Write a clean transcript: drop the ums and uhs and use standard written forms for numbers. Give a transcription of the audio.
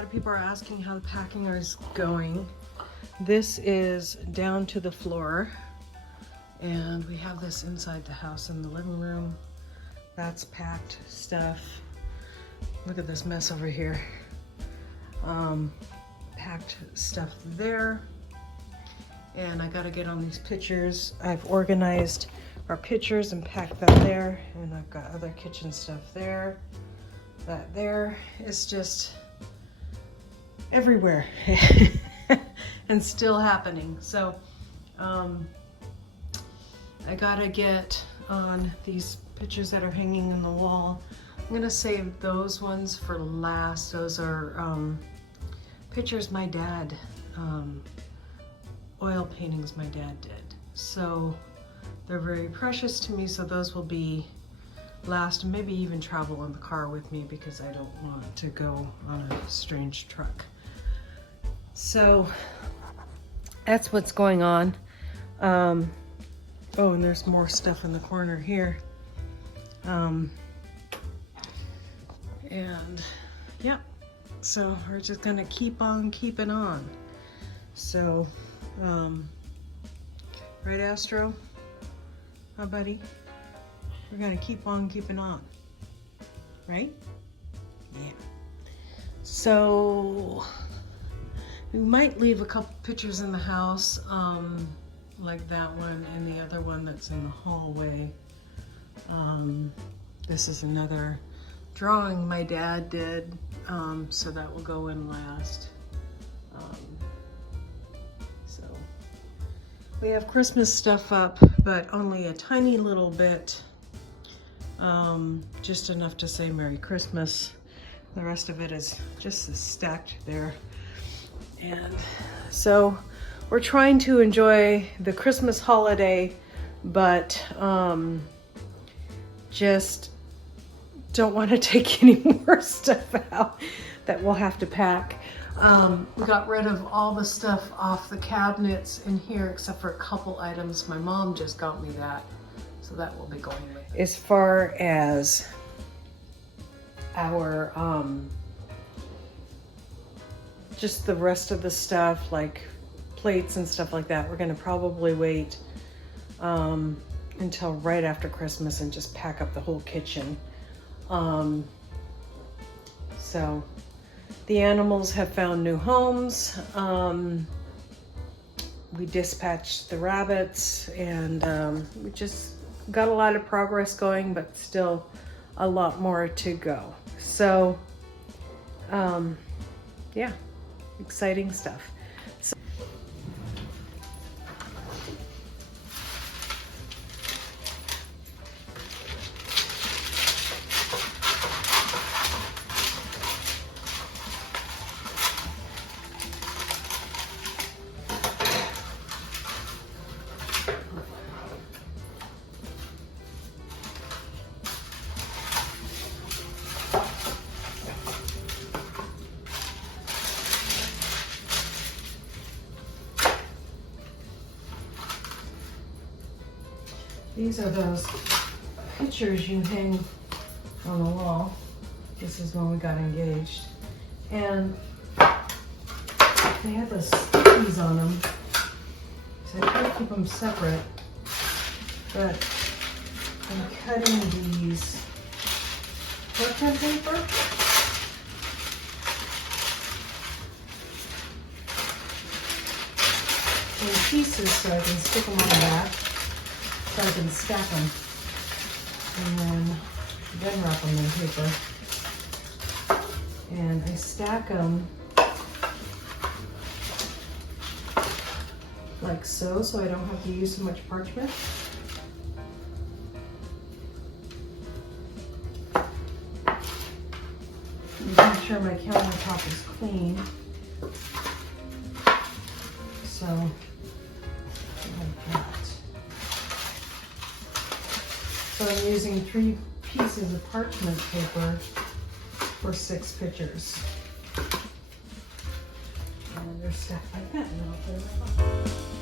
lot of people are asking how the packing is going. This is down to the floor, and we have this inside the house in the living room. That's packed stuff. Look at this mess over here. Packed stuff there. And I gotta get on these pictures. I've organized our pictures and packed that there. And I've got other kitchen stuff there. That there is just everywhere. And still happening. So I gotta get on these pictures that are hanging on the wall. I'm gonna save those ones for last. Those are pictures my dad, oil paintings my dad did. So they're very precious to me, so those will be last, and maybe even travel in the car with me because I don't want to go on a strange truck. So that's what's going on. Oh, and there's more stuff in the corner here. And yeah, so we're just gonna keep on keeping on. So, right, Astro? Huh, buddy? We're gonna keep on keeping on, right? Yeah. So, we might leave a couple pictures in the house, like that one and the other one that's in the hallway. This is another drawing my dad did, so that will go in last. So we have Christmas stuff up, but only a tiny little bit, just enough to say Merry Christmas. The rest of it is just stacked there. And so we're trying to enjoy the Christmas holiday, but just don't want to take any more stuff out that we'll have to pack. We got rid of all the stuff off the cabinets in here except for a couple items. My mom just got me that, so that will be going with it. As far as our just the rest of the stuff, like plates and stuff like that, we're gonna probably wait until right after Christmas and just pack up the whole kitchen. So the animals have found new homes. We dispatched the rabbits, and we just got a lot of progress going, but still a lot more to go. So yeah, exciting stuff. These are those pictures you hang on the wall. This is when we got engaged. And they have those stickies on them. So I try to keep them separate. But I'm cutting these parchment paper. In pieces so I can stick them on the back. So I can stack them and then wrap them in paper. And I stack them like so I don't have to use so much parchment. Making sure my countertop is clean. So, like that. So I'm using 3 pieces of parchment paper for 6 pictures. And they're stacked like that, and I'll put them in the box.